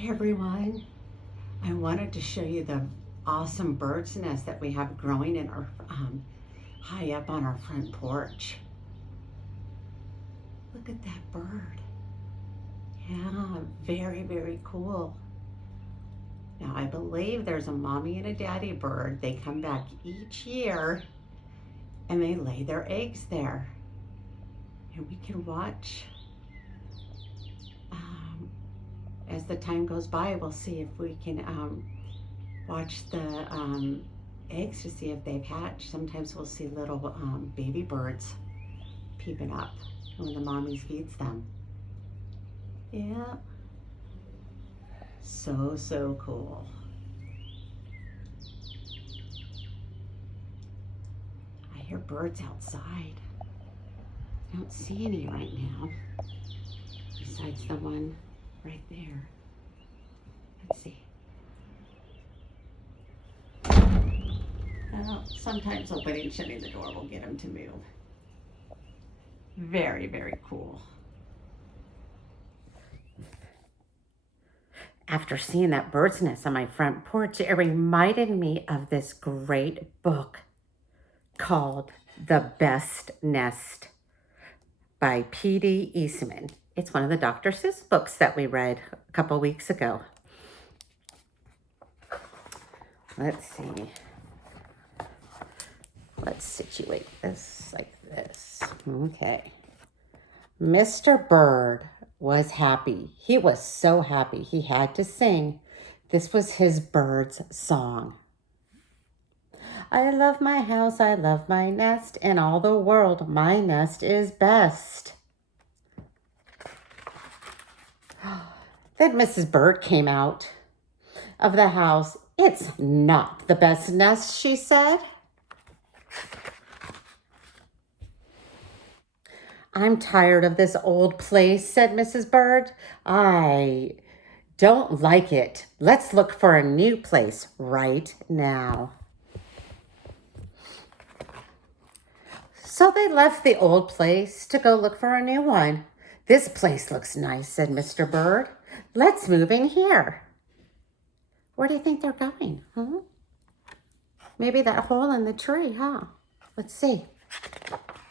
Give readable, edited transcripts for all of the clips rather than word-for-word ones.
Hi everyone. I wanted to show you the awesome bird's nest that we have growing in our high up on our front porch. Look at that bird. Yeah, very, very cool. Now I believe there's a mommy and a daddy bird. They come back each year and they lay their eggs there. And we can watch as the time goes by. We'll see if we can watch the eggs to see if they've hatched. Sometimes we'll see little baby birds peeping up when the mommy feeds them. Yeah, so cool. I hear birds outside. I don't see any right now besides the one right there. Let's see. Well, sometimes opening and shutting the door will get them to move. Very, very cool. After seeing that bird's nest on my front porch, it reminded me of this great book called The Best Nest by P.D. Eastman. It's one of the Dr. Seuss books that we read a couple weeks ago. Let's see. Let's situate this like this. Okay. Mr. Bird was happy. He was so happy he had to sing. This was his bird's song. I love my house, I love my nest. In all the world, my nest is best. Then Mrs. Bird came out of the house. It's not the best nest, she said. I'm tired of this old place, said Mrs. Bird. I don't like it. Let's look for a new place right now. So they left the old place to go look for a new one. This place looks nice, said Mr. Bird. Let's move in here. Where do you think they're going? Maybe that hole in the tree, huh? Let's see.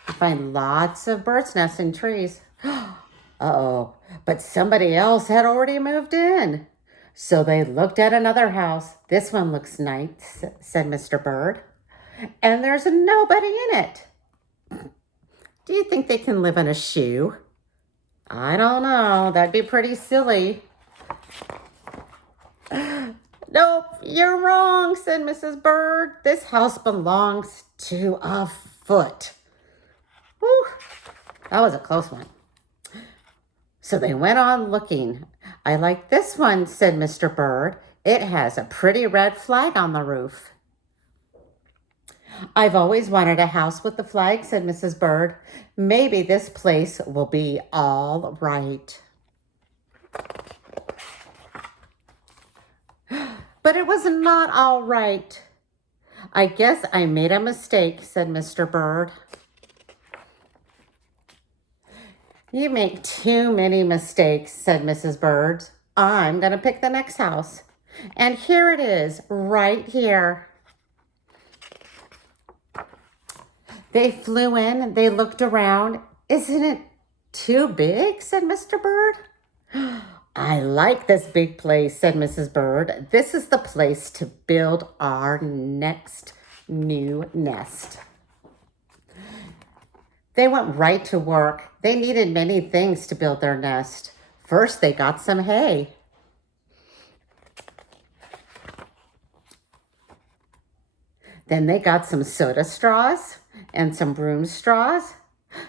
I find lots of bird's nests in trees. Uh-oh, but somebody else had already moved in. So they looked at another house. This one looks nice, said Mr. Bird. And there's nobody in it. Do you think they can live in a shoe? I don't know. That'd be pretty silly. Nope, you're wrong, said Mrs. Bird. This house belongs to a foot. Whew, that was a close one. So they went on looking. I like this one, said Mr. Bird. It has a pretty red flag on the roof. I've always wanted a house with the flag, said Mrs. Bird. Maybe this place will be all right. But it was not all right. I guess I made a mistake, said Mr. Bird. You make too many mistakes, said Mrs. Bird. I'm going to pick the next house. And here it is, right here. They flew in, they looked around. Isn't it too big, said Mr. Bird. I like this big place, said Mrs. Bird. This is the place to build our next new nest. They went right to work. They needed many things to build their nest. First, they got some hay. Then they got some soda straws and some broom straws.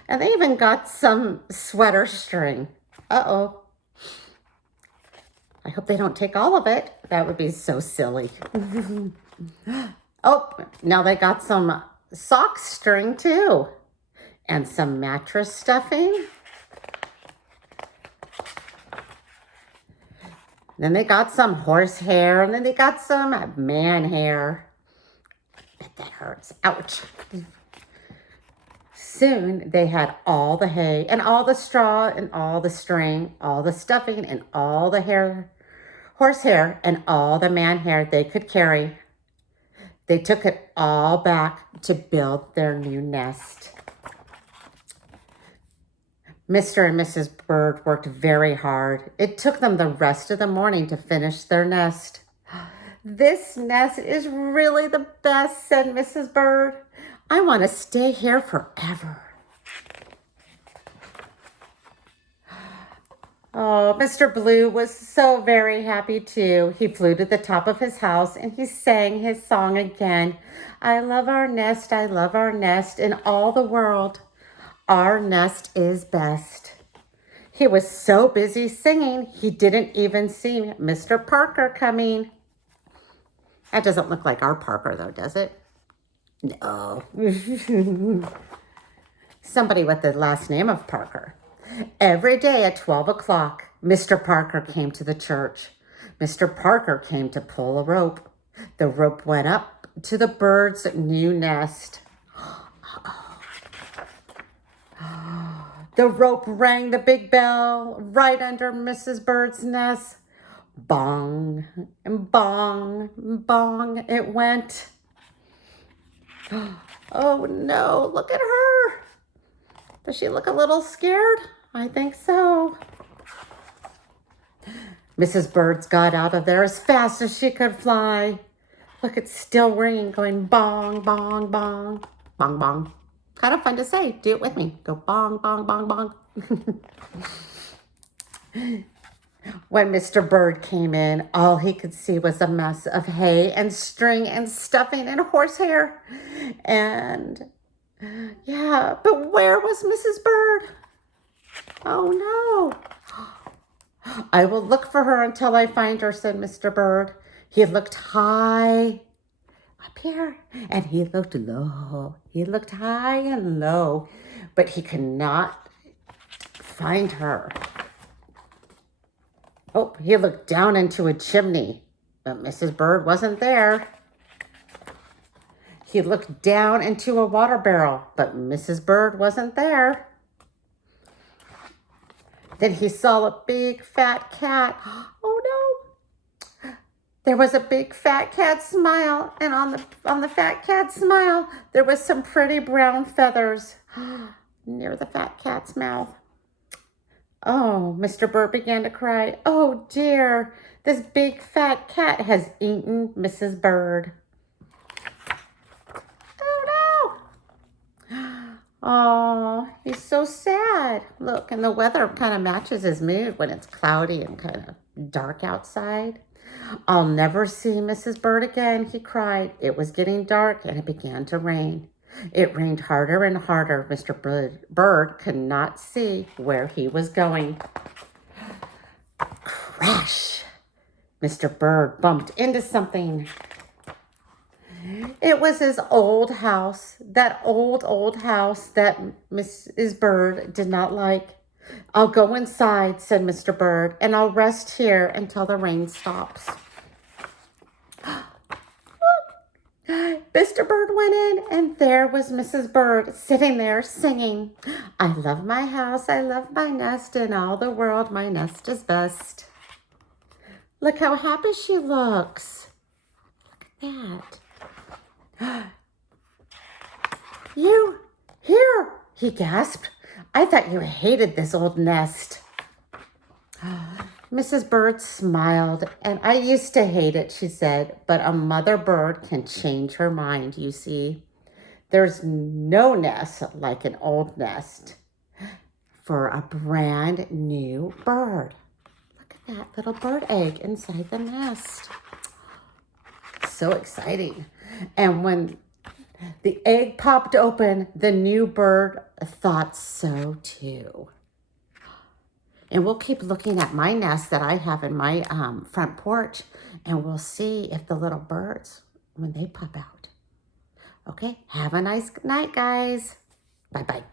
And they even got some sweater string. Uh-oh. I hope they don't take all of it. That would be so silly. Oh, now they got some sock string too. And some mattress stuffing. Then they got some horse hair. And then they got some man hair. I bet that hurts. Ouch. Soon they had all the hay and all the straw and all the string, all the stuffing and all the hair, horsehair and all the man hair they could carry. They took it all back to build their new nest. Mr. and Mrs. Bird worked very hard. It took them the rest of the morning to finish their nest. This nest is really the best, said Mrs. Bird. I want to stay here forever. Oh, Mr. Blue was so very happy too. He flew to the top of his house and he sang his song again. I love our nest in all the world. Our nest is best. He was so busy singing, he didn't even see Mr. Parker coming. That doesn't look like our Parker though, does it? No. Somebody with the last name of Parker. Every day at 12 o'clock, Mr. Parker came to the church. Mr. Parker came to pull a rope. The rope went up to the bird's new nest. The rope rang the big bell right under Mrs. Bird's nest. Bong, and bong, bong, it went. Oh no, look at her. Does she look a little scared? I think so. Mrs. Bird got out of there as fast as she could fly. Look, it's still ringing, going bong, bong, bong, bong, bong. Kind of fun to say. Do it with me. Go bong, bong, bong, bong. When Mr. Bird came in, all he could see was a mess of hay and string and stuffing and horsehair. And yeah, but where was Mrs. Bird? Oh no. I will look for her until I find her, said Mr. Bird. He looked high up here and he looked low. He looked high and low, but he could not find her. Oh, he looked down into a chimney, but Mrs. Bird wasn't there. He looked down into a water barrel, but Mrs. Bird wasn't there. Then he saw a big fat cat. Oh no! There was a big fat cat smile, and on the fat cat's smile, there was some pretty brown feathers near the fat cat's mouth. Oh, Mr. Bird began to cry. Oh dear, this big fat cat has eaten Mrs. Bird. Oh no. Oh, he's so sad. Look, and the weather kind of matches his mood when it's cloudy and kind of dark outside. I'll never see Mrs. Bird again, he cried. It was getting dark and it began to rain. It rained harder and harder. Mr. Bird could not see where he was going. Crash! Mr. Bird bumped into something. It was his old house, that old house that Mrs. Bird did not like. I'll go inside, said Mr. Bird, and I'll rest here until the rain stops. Mr. Bird went in, and there was Mrs. Bird sitting there singing, I love my house, I love my nest, in all the world my nest is best. Look how happy she looks. Look at that. You, here, he gasped. I thought you hated this old nest. Mrs. Bird smiled, and I used to hate it, she said, but a mother bird can change her mind, you see. There's no nest like an old nest for a brand new bird. Look at that little bird egg inside the nest. So exciting. And when the egg popped open, the new bird thought so too. And we'll keep looking at my nest that I have in my front porch, and we'll see if the little birds, when they pop out. Okay, have a nice night, guys. Bye-bye.